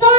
100